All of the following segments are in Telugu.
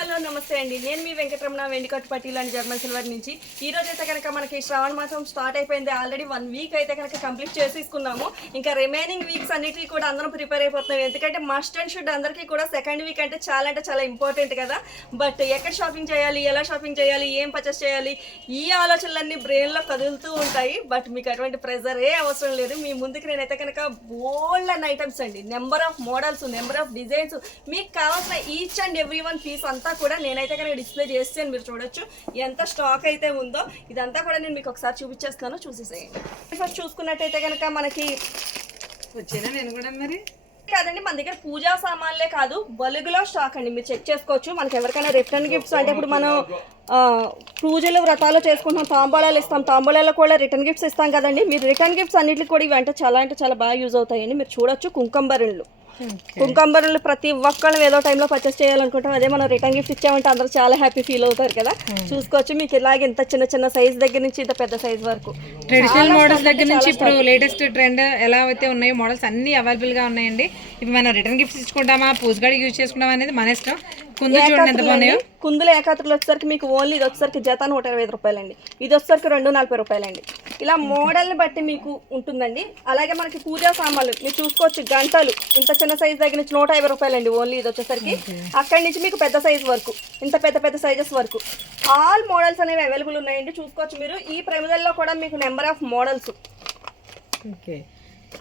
హలో నమస్తే అండి. నేను మీ వెంకటరమణ వెండికట్ పట్టీలు అండ్ జర్మన్ సిల్వర్ నుంచి. ఈ రోజు అయితే కనుక మనకి శ్రావణ మాసం స్టార్ట్ అయిపోయింది. ఆల్రెడీ వన్ వీక్ అయితే కనుక కంప్లీట్ చేసేసుకున్నాము. ఇంకా రిమైనింగ్ వీక్స్ అన్నిటికీ కూడా అందరం ప్రిపేర్ అయిపోతున్నాం. ఎందుకంటే మస్ట్ అండ్ షుడ్ అందరికీ కూడా సెకండ్ వీక్ అంటే చాలా అంటే చాలా ఇంపార్టెంట్ కదా. బట్ ఎక్కడ షాపింగ్ చేయాలి? ఎలా షాపింగ్ చేయాలి? ఏం పర్చేస్ చేయాలి? ఈ ఆలోచనలన్నీ బ్రెయిన్లో కదులుతూ ఉంటాయి. బట్ మీకు అటువంటి ప్రెజర్ ఏ అవసరం లేదు. మీ ముందుకు నేనైతే కనుక బోల్డ్ అండ్ ఐటమ్స్ అండి. Number of models number of designs మీకు కావాల్సిన each and every one piece అంతా కూడా నేనైతే కనుక డిస్ప్లే చేస్తాను మీరు చూడొచ్చు. ఎంత స్టాక్ అయితే ఉందో ఇదంతా కూడా నేను మీకు ఒకసారి చూపించేస్తాను. చూసేసేయండి. ఫస్ట్ చూసుకున్నట్టయితే కనుక మనకి వచ్చేనా నేను కూడా మరి? కాదండి మన దగ్గర పూజా సామాన్లే కాదు బలుగులో స్టాక్ అండి. మీరు చెక్ చేసుకోవచ్చు. మనకి ఎవరికైనా రిటర్న్ గిఫ్ట్స్ అంటే ఇప్పుడు మనం పూజలు వ్రతాలు చేసుకుంటాం తాంబూలాలు ఇస్తాం. తాంబూలాలు కూడా రిటర్న్ గిఫ్ట్స్ ఇస్తాం కదండి. మీరు రిటర్న్ గిఫ్ట్స్ అన్నిటికి కూడా ఇవి అంటే చాలా అంటే చాలా బాగా యూజ్ అవుతాయండి. మీరు చూడొచ్చు కుంకంబరణలు కుంకంబరణలు ప్రతి ఒక్కళ్ళు ఏదో టైంలో పర్చేస్ చేయాలనుకుంటాం. అదే మనం రిటర్న్ గిఫ్ట్ ఇచ్చామంటే అందరూ చాలా హ్యాపీ ఫీల్ అవుతారు కదా. చూసుకోవచ్చు. మీకు ఇలాగ ఇంత చిన్న చిన్న సైజ్ దగ్గర నుంచి ఇంత పెద్ద సైజ్ వరకు. ట్రెడిషనల్ మోడల్స్ దగ్గర నుంచి ఇప్పుడు లేటెస్ట్ ట్రెండ్ ఎలా అయితే ఉన్నాయో మోడల్స్ అన్ని అవైలబుల్గా ఉన్నాయండి. ఇవి మనం రిటర్న్ గిఫ్ట్స్ ఇచ్చుకుంటామా పూజగాడికి యూజ్ చేసుకుంటామా అనేది మన ఇష్టం. కుందు చూడండి ఎంత బాగున్నాయో. కుందులు ఏకాత్రలు వచ్చేసరికి మీకు ఓన్లీ ఇది వచ్చేసరికి జత నూట ఇరవై ఐదు రూపాయలండి. ఇది వచ్చేసరికి రెండు నలభై రూపాయలండి. ఇలా మోడల్ని బట్టి మీకు ఉంటుందండి. అలాగే మనకి పూజా సామాన్లు మీరు చూసుకోవచ్చు గంటలు. ఇంత చిన్న సైజ్ దగ్గర నుంచి నూట యాభై రూపాయలండి ఓన్లీ ఇది వచ్చేసరికి. అక్కడి నుంచి మీకు పెద్ద సైజ్ వరకు ఇంత పెద్ద పెద్ద సైజెస్ వరకు. ఆల్ మోడల్స్ అనేవి అవైలబుల్ ఉన్నాయండి. చూసుకోవచ్చు మీరు. ఈ ప్రమిదల్లో కూడా మీకు number of models okay.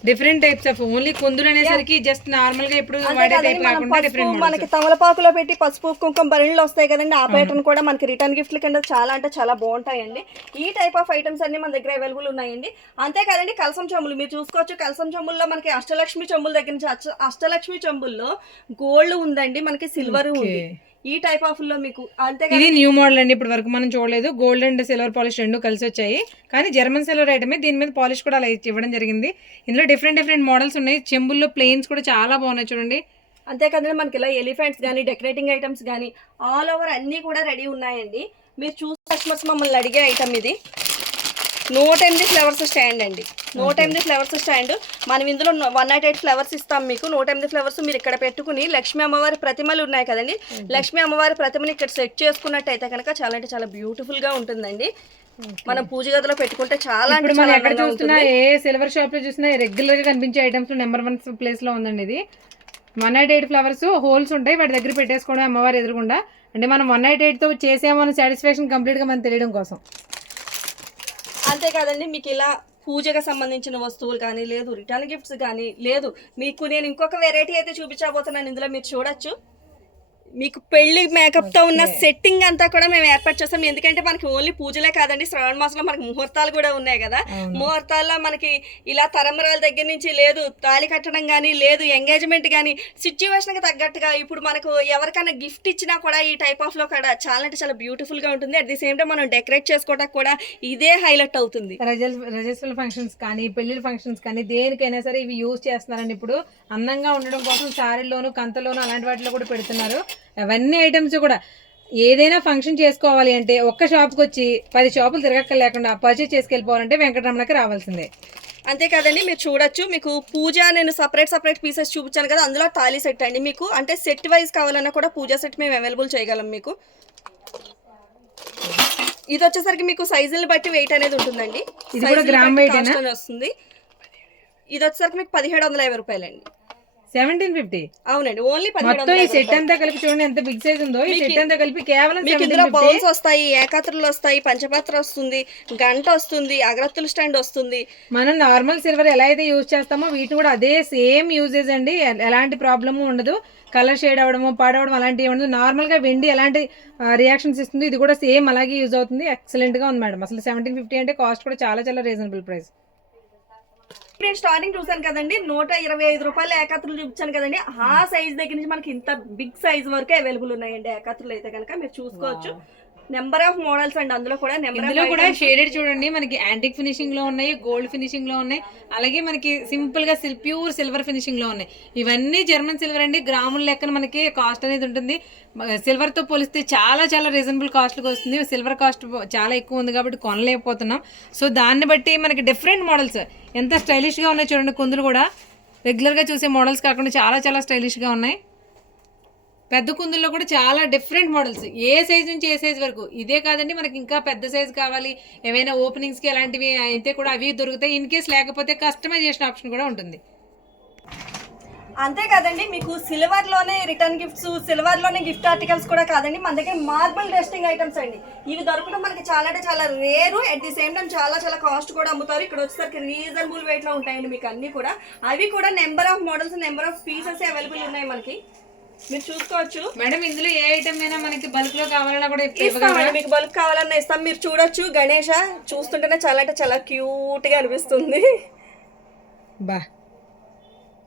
Different types of only కుందులు అనేసరికి జస్ట్ నార్మల్గా ఇప్పుడు వాడే టైప్ కాకుండా డిఫరెంట్ మనకి తమలపాకులో పెట్టి పసుపు కుంకుమ బరిళ్ళు వస్తాయి కదండి ఆ ప్యాటర్న్ కూడా మనకి రిటర్న్ గిఫ్ట్ల కింద చాలా అంటే చాలా బాగుంటాయండి. ఈ టైప్ ఆఫ్ ఐటమ్స్ అన్ని మన దగ్గర అవైలబుల్ ఉన్నాయండి. అంతే కదండి కలసం చెంబులు మీరు చూసుకోవచ్చు కలసం చెంబుల్లో మనకి అష్టలక్ష్మి చెంబుల దగ్గర నుంచి అష్ట- అష్టలక్ష్మి చెంబుల్లో గోల్డ్ ఉందండి మనకి సిల్వర్ ఉంది. ఈ టైప్ ఆఫ్లో మీకు అంతే ఇది న్యూ మోడల్ అండి. ఇప్పటి వరకు మనం చూడలేదు. గోల్డ్ అండ్ సిల్వర్ పాలిష్ రెండు కలిసి వచ్చాయి. కానీ జర్మన్ సిల్వర్ ఐటమే దీని మీద పాలిష్ కూడా అలా ఇవ్వడం జరిగింది. ఇందులో డిఫరెంట్ డిఫరెంట్ మోడల్స్ ఉన్నాయి. చెంబుల్లో ప్లేన్స్ కూడా చాలా బాగున్నాయి చూడండి. అంతే కదండి. మనకి ఇలా ఎలిఫెంట్స్ కానీ డెకరేటింగ్ ఐటమ్స్ కానీ ఆల్ ఓవర్ అన్నీ కూడా రెడీ ఉన్నాయండి. మీరు చూసి కస్టమర్స్ మమ్మల్ని అడిగే ఐటమ్ ఇది. నూట ఎనిమిది ఫ్లవర్స్ స్టాండ్ అండి. నూట ఎనిమిది ఫ్లవర్స్ స్టాండ్ మనం ఇందులో వన్ నాట్ ఎయిట్ ఫ్లవర్స్ ఇస్తాం మీకు. నూట ఎనిమిది ఫ్లవర్స్ మీరు ఇక్కడ పెట్టుకుని లక్ష్మీ అమ్మవారి ప్రతిమలు ఉన్నాయి కదండి. లక్ష్మీ అమ్మవారి ప్రతిమని ఇక్కడ సెట్ చేసుకున్నట్టయితే కనుక చాలా అంటే చాలా బ్యూటిఫుల్గా ఉంటుందండి. మనం పూజ గదిలో పెట్టుకుంటే చాలా అంటే మనం ఎక్కడ చూస్తున్నా ఏ సిల్వర్ షాప్లో చూసినా రెగ్యులర్గా కనిపించే ఐటమ్స్ నెంబర్ వన్ ప్లేస్లో ఉందండి ఇది. One night eight flowers holes ఉంటాయి. వాటి దగ్గర పెట్టేసుకోవడం అమ్మవారి ఎదురుకుండా అంటే మనం వన్ నైట్ ఎయిట్తో చేసామని సాటిస్ఫాక్షన్ కంప్లీట్గా మనం తెలియడం కోసం. అంతే కాదండి మీకు ఇలా పూజకు సంబంధించిన వస్తువులు కానీ లేదు రిటర్న్ గిఫ్ట్స్ కానీ లేదు. మీకు నేను ఇంకొక వెరైటీ అయితే చూపించబోతున్నాను. ఇందులో మీరు చూడొచ్చు. మీకు పెళ్ళి మేకప్తో ఉన్న సెట్టింగ్ అంతా కూడా మేము ఏర్పాటు చేస్తాం. ఎందుకంటే మనకి ఓన్లీ పూజలే కాదండి శ్రావణ మాసంలో మనకి ముహూర్తాలు కూడా ఉన్నాయి కదా. ముహూర్తాల్లో మనకి ఇలా తరంబరాల దగ్గర నుంచి లేదు తాళి కట్టడం కానీ లేదు ఎంగేజ్మెంట్ కానీ సిచ్యువేషన్కి తగ్గట్టుగా ఇప్పుడు మనకు ఎవరికైనా గిఫ్ట్ ఇచ్చినా కూడా ఈ టైప్ ఆఫ్లో కూడా చాలా అంటే చాలా బ్యూటిఫుల్గా ఉంటుంది. అట్ ది సేమ్ టైం మనం డెకరేట్ చేసుకోవడానికి కూడా ఇదే హైలైట్ అవుతుంది. రజస్వల్ ఫంక్షన్స్ కానీ పెళ్ళి ఫంక్షన్స్ కానీ దేనికైనా సరే ఇవి యూజ్ చేస్తున్నారండి ఇప్పుడు అందంగా ఉండడం కోసం శారీలోను కంతలోను అలాంటి వాటిలో కూడా పెడుతున్నారు. అవన్నీ ఐటమ్స్ కూడా. ఏదైనా ఫంక్షన్ చేసుకోవాలి అంటే ఒక్క షాప్కి వచ్చి పది షాపులు తిరగక్క లేకుండా పర్చేస్ చేసుకెళ్ళిపోవాలంటే వెంకటరమణకి రావాల్సిందే. అంతే కదండి మీరు చూడొచ్చు. మీకు పూజ నేను సపరేట్ సపరేట్ పీసెస్ చూపించాను కదా అందులో తాళీ సెట్ అండి. మీకు అంటే సెట్ వైజ్ కావాలన్నా కూడా పూజ సెట్ మేము అవైలబుల్ చేయగలం మీకు. ఇది వచ్చేసరికి మీకు సైజుని బట్టి వెయిట్ అనేది ఉంటుందండి. ఇది కూడా? అనేది వస్తుంది. ఇది వచ్చేసరికి మీకు పదిహేడు వందల యాభై రూపాయలండి. సెవెంటీన్ ఫిఫ్టీ అవునండి ఓన్లీ మొత్తం ఈ సెట్ అంతా కలిపి చూడండి ఎంత బిగ్ సైజ్ ఉందో. ఈ సెట్ అంతా కలిపి కేవలం మీకు ఇందులో బౌల్స్ వస్తాయి ఏకాత్రలు వస్తాయి పంచపాత్ర వస్తుంది గంట వస్తుంది అగరత్తుల స్టాండ్ వస్తుంది. మనం నార్మల్ సిల్వర్ ఎలా అయితే యూజ్ చేస్తామో వీటిని కూడా అదే సేమ్ యూజేజ్ అండి. ఎలాంటి ప్రాబ్లము ఉండదు. కలర్ షేడ్ అవ్వడము పాడవడం అలాంటివి ఉండదు. నార్మల్గా వెండి ఎలాంటి రియాక్షన్స్ ఇస్తుంది ఇది కూడా సేమ్ అలాగే యూజ్ అవుతుంది. ఎక్సలెంట్గా ఉంది మేడం అసలు సెవెంటీన్ ఫిఫ్టీ అంటే కాస్ట్ కూడా చాలా చాలా రీజనబుల్ ప్రైస్ నేను స్టార్టింగ్ చూసాను కదండి నూట ఇరవై ఐదు రూపాయలు ఏకాత్రులు చూపించాను కదండి. ఆ సైజ్ దగ్గర నుంచి మనకి ఇంత బిగ్ సైజ్ వరకే అవైలబుల్ ఉన్నాయండి ఏకత్రులు అయితే కనుక మీరు చూసుకోవచ్చు. నెంబర్ ఆఫ్ మోడల్స్ అండి. అందులో కూడా నెంబర్ కూడా షేడెడ్ చూడండి. మనకి యాంటిక్ ఫినిషింగ్లో ఉన్నాయి గోల్డ్ ఫినిషింగ్లో ఉన్నాయి. అలాగే మనకి సింపుల్గా సిల్ ప్యూర్ సిల్వర్ ఫినిషింగ్లో ఉన్నాయి. ఇవన్నీ జర్మన్ సిల్వర్ అండి. గ్రాముల లెక్కన మనకి కాస్ట్ అనేది ఉంటుంది. సిల్వర్తో పోలిస్తే చాలా చాలా రీజనబుల్ కాస్ట్ వస్తుంది. సిల్వర్ కాస్ట్ చాలా ఎక్కువ ఉంది కాబట్టి కొనలేకపోతున్నాం. సో దాన్ని బట్టి మనకి డిఫరెంట్ మోడల్స్ ఎంత స్టైలిష్గా ఉన్నాయి చూడండి. కుందులు కూడా రెగ్యులర్గా చూసే మోడల్స్ కాకుండా చాలా చాలా స్టైలిష్గా ఉన్నాయి. పెద్ద కుందుల్లో కూడా చాలా డిఫరెంట్ మోడల్స్. ఏ సైజ్ నుంచి ఏ సైజ్ వరకు? ఇదే కాదండి మనకి ఇంకా పెద్ద సైజ్ కావాలి. ఏమైనా ఓపెనింగ్స్కి అలాంటివి అయితే కూడా అవి దొరుకుతాయి. ఇన్ కేస్ లేకపోతే కస్టమైజేషన్ ఆప్షన్ కూడా ఉంటుంది. అంతే కాదండి మీకు సిల్వర్లోనే రిటర్న్ గిఫ్ట్స్ సిల్వర్లోనే గిఫ్ట్ ఆర్టికల్స్ కూడా కాదండి. మన దగ్గర మార్బుల్ డెస్టింగ్ ఐటమ్స్ అండి. ఇవి దొరకడం మనకి చాలా అంటే చాలా rare. At the same time చాలా చాలా కాస్ట్ కూడా అమ్ముతారు. ఇక్కడ వచ్చేసరికి రీజనబుల్ వెయిట్లో ఉంటాయండి మీకు అన్ని కూడా. అవి కూడా number of models number of pieces available ఉన్నాయి మనకి. మీరు చూసుకోవచ్చు. మేడం ఇందులో ఏ ఐటమ్ అయినా మనకి బల్క్లో కావాలన్నా కూడా? ఇస్తామండి మీకు బల్క్ కావాలన్నా ఇస్తాం. మీరు చూడొచ్చు గణేష. చూస్తుంటేనే చాలా అంటే చాలా క్యూట్గా అనిపిస్తుంది. బా.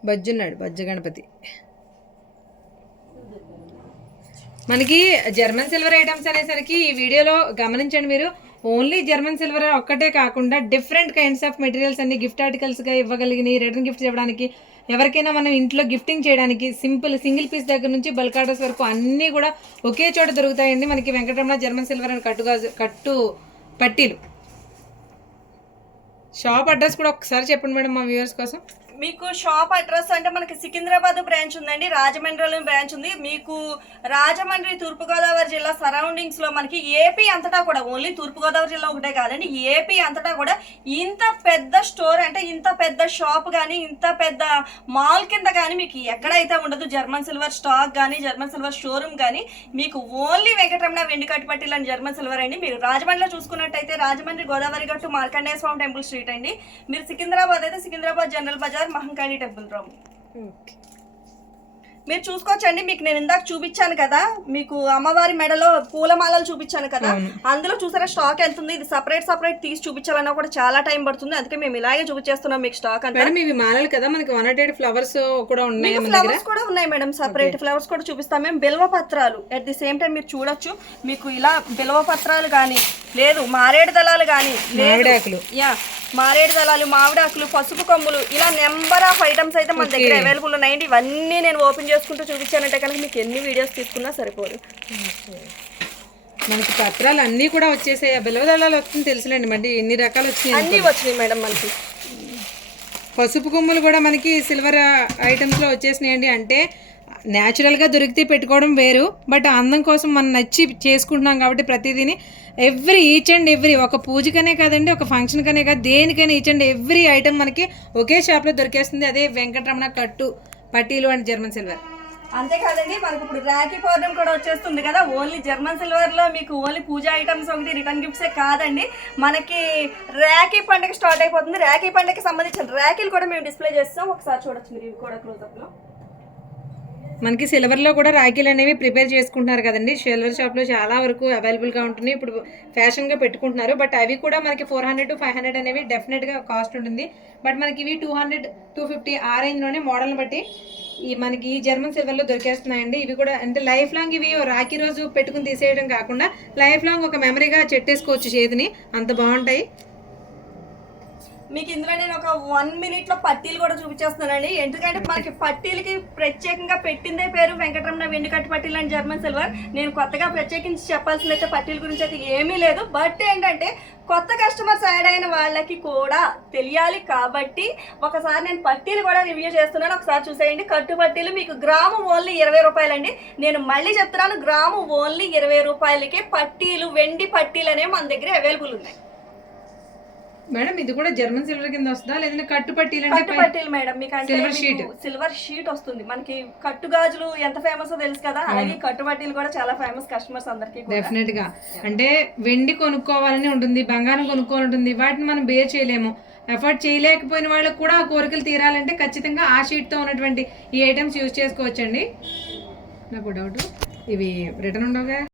బజ్జున్నాడు బజ్జు గణపతి. మనకి జర్మన్ సిల్వర్ ఐటమ్స్ అనేసరికి ఈ వీడియోలో గమనించండి మీరు. ఓన్లీ జర్మన్ సిల్వర్ ఒక్కటే కాకుండా డిఫరెంట్ కైండ్స్ ఆఫ్ మెటీరియల్స్ అన్ని గిఫ్ట్ ఆర్టికల్స్గా ఇవ్వగలిగినాయి రిటర్న్ గిఫ్ట్స్ ఇవ్వడానికి ఎవరికైనా మనం ఇంట్లో గిఫ్టింగ్ చేయడానికి సింపుల్ సింగిల్ పీస్ దగ్గర నుంచి బల్క్ ఆర్డర్స్ వరకు అన్నీ కూడా ఒకే చోట దొరుకుతాయండి మనకి వెంకటరమణ జర్మన్ సిల్వర్ అని కట్టుగా కట్టు పట్టీలు. షాప్ అడ్రస్ కూడా ఒకసారి చెప్పండి మేడం మా వ్యూవర్స్ కోసం. మీకు షాప్ అడ్రస్ అంటే మనకి సికింద్రాబాద్ బ్రాంచ్ ఉందండి రాజమండ్రిలో బ్రాంచ్ ఉంది. మీకు రాజమండ్రి తూర్పుగోదావరి జిల్లా సరౌండింగ్స్లో మనకి ఏపీ అంతటా కూడా ఓన్లీ తూర్పుగోదావరి జిల్లా ఒకటే కాదండి ఏపీ అంతటా కూడా ఇంత పెద్ద స్టోర్ అంటే ఇంత పెద్ద షాప్ కానీ ఇంత పెద్ద మాల్ కింద కానీ మీకు ఎక్కడైతే ఉండదు జర్మన్ సిల్వర్ స్టాక్ కానీ జర్మన్ సిల్వర్ షోరూమ్ కానీ మీకు ఓన్లీ వెంకటరమణ వెండికట్టుపట్టిలో అని జర్మన్ సిల్వర్ అండి. మీరు రాజమండ్రిలో చూసుకున్నట్టయితే రాజమండ్రి గోదావరి గట్టు మార్కండేయ స్వామి టెంపుల్ స్ట్రీట్ అండి. మీరు సికింద్రాబాద్ అయితే సికింద్రాబాద్ జనరల్ బజార్ మహంకాళి టెంపుల్ రామ్. మీరు చూసుకోవచ్చండి మీకు నేను ఇందాక చూపించాను కదా మీకు అమ్మవారి మెడలో పూలమాలలు చూపించాను కదా అందులో చూసారా స్టాక్ ఎంత ఉంది? ఇది సపరేట్ సపరేట్ తీసి చూపించాలన్నా కూడా చాలా టైం పడుతుంది. అందుకే మేము ఇలాగే చూపించేస్తున్నాం మీకు స్టాక్ ఇవి మాలలు కదా మనకి వన్ ఎయిట్ ఫ్లవర్స్ కూడా ఉన్నాయి ఫ్లవర్స్ కూడా ఉన్నాయి మేడం సపరేట్ ఫ్లవర్స్ కూడా చూపిస్తాం. మేము బిల్వ పత్రాలు. అట్ ది సేమ్ టైం మీరు చూడొచ్చు మీకు ఇలా బిల్వ పత్రాలు కానీ లేదు మారేడు దళాలు కానీ యా మారేడు దళాలు మామిడాకులు పసుపు కొమ్ములు ఇలా నెంబర్ ఆఫ్ ఐటమ్స్ అయితే మన దగ్గర అవైలబుల్ ఉన్నాయండి. ఇవన్నీ నేను ఓపెన్ చేసుకుంటూ చూపించానంటే కనుక మీకు ఎన్ని వీడియోస్ తీసుకున్నా సరిపోదు. మనకి పత్రాలు అన్నీ కూడా వచ్చేసాయి. ఆ బిలవ దళాలు వస్తుంది తెలుసులేండి మరి. ఎన్ని రకాలు వచ్చినాయి అన్నీ వచ్చినాయి మేడం మనకి. పసుపు కొమ్ములు కూడా మనకి సిల్వర్ ఐటమ్స్లో వచ్చేసినాయండి. అంటే న్యాచురల్గా దొరికితే పెట్టుకోవడం వేరు బట్ అందం కోసం మనం నచ్చి చేసుకుంటున్నాం కాబట్టి ప్రతిదీని ఎవ్రీ ఈచ్ అండ్ ఎవ్రీ ఒక పూజకనే కాదండి ఒక ఫంక్షన్కనే కాదు దేనికైనా ఈచ్ అండ్ ఎవ్రీ ఐటమ్ మనకి ఒకే షాప్లో దొరికేస్తుంది. అదే వెంకటరమణ కట్టు పట్టీలు అండ్ జర్మన్ సిల్వర్ అంతేకాదండి మనకి ఇప్పుడు రాఖీ పౌర్ణమి కూడా వచ్చేస్తుంది కదా ఓన్లీ జర్మన్ సిల్వర్లో మీకు ఓన్లీ పూజ ఐటమ్స్ ఒకటి రిటర్న్ గిఫ్ట్సే కాదండి. మనకి రాఖీ పండుగ స్టార్ట్ అయిపోతుంది. రాఖీ పండుగకి సంబంధించిన రాఖీలు కూడా మేము డిస్ప్లే చేస్తాం. ఒకసారి చూడొచ్చు మీరు ఇవి కూడా క్లోజప్లో మనకి సిల్వర్లో కూడా రాఖీలు అనేవి ప్రిపేర్ చేసుకుంటున్నారు కదండి. సిల్వర్ షాప్లో చాలా వరకు అవైలబుల్గా ఉంటున్నాయి. ఇప్పుడు ఫ్యాషన్గా పెట్టుకుంటున్నారు. బట్ అవి కూడా మనకి four hundred to five hundred అనేవి డెఫినెట్గా కాస్ట్ ఉంటుంది. బట్ మనకి ఇవి టూ హండ్రెడ్ టూ ఫిఫ్టీ ఆ రేంజ్లోనే మోడల్ని బట్టి ఈ మనకి ఈ జర్మన్ సిల్వర్లో దొరికేస్తున్నాయండి. ఇవి కూడా అంటే లైఫ్ లాంగ్ ఇవి రాఖీ రోజు పెట్టుకుని తీసేయడం కాకుండా లైఫ్ లాంగ్ ఒక మెమరీగా చెట్టేసుకోవచ్చు చేతిని. అంత బాగుంటాయి. మీకు ఇందులో నేను ఒక వన్ మినిట్లో పట్టీలు కూడా చూపించేస్తున్నానండి. ఎందుకంటే మనకి పట్టీలకి ప్రత్యేకంగా పెట్టిందే పేరు వెంకటరమణ వెండికట్టు పట్టీలు అండ్ జర్మన్ సిల్వర్. నేను కొత్తగా ప్రత్యేకించి చెప్పాల్సిన అయితే పట్టీల గురించి అయితే ఏమీ లేదు. బట్ ఏంటంటే కొత్త కస్టమర్స్ యాడ్ అయిన వాళ్ళకి కూడా తెలియాలి కాబట్టి ఒకసారి నేను పట్టీలు కూడా రివ్యూ చేస్తున్నాను. ఒకసారి చూసేయండి. కట్టు పట్టీలు మీకు గ్రాము ఓన్లీ ఇరవై రూపాయలండి. నేను మళ్ళీ చెప్తున్నాను గ్రాము ఓన్లీ ఇరవై రూపాయలకే పట్టీలు వెండి పట్టీలు అనేవి మన దగ్గర అవైలబుల్ ఉన్నాయి. మేడం ఇది కూడా జర్మన్ సిల్వర్ కింద వస్తుందా? లేదంటే కట్టు పట్టీలు అంటే కట్టు పట్టీలు మేడం మీకు అంటే Silver sheet. సిల్వర్ షీట్ వస్తుంది. మనకి కట్టు గాజులు ఎంత ఫేమస్ తెలుసు కదా? అలాగే కట్టు పట్టీలు కూడా చాలా ఫేమస్ కస్టమర్స్ అందరికి. డెఫినెట్గా. అంటే వెండి కొనుక్కోవాలని ఉంటుంది బంగారం కొనుక్కోవాలని ఉంటుంది. వాటిని మనం బేర్ చేయలేము. ఎఫర్ట్ చేయలేకపోయిన వాళ్ళకి కూడా ఆ కోరికలు తీరాలంటే ఖచ్చితంగా ఆ sheet తో ఉన్నటువంటి ఈ ఐటమ్స్ యూజ్ చేసుకోవచ్చండి. నాకు డౌట్ ఇవి రిటర్న్ ఉండవుగా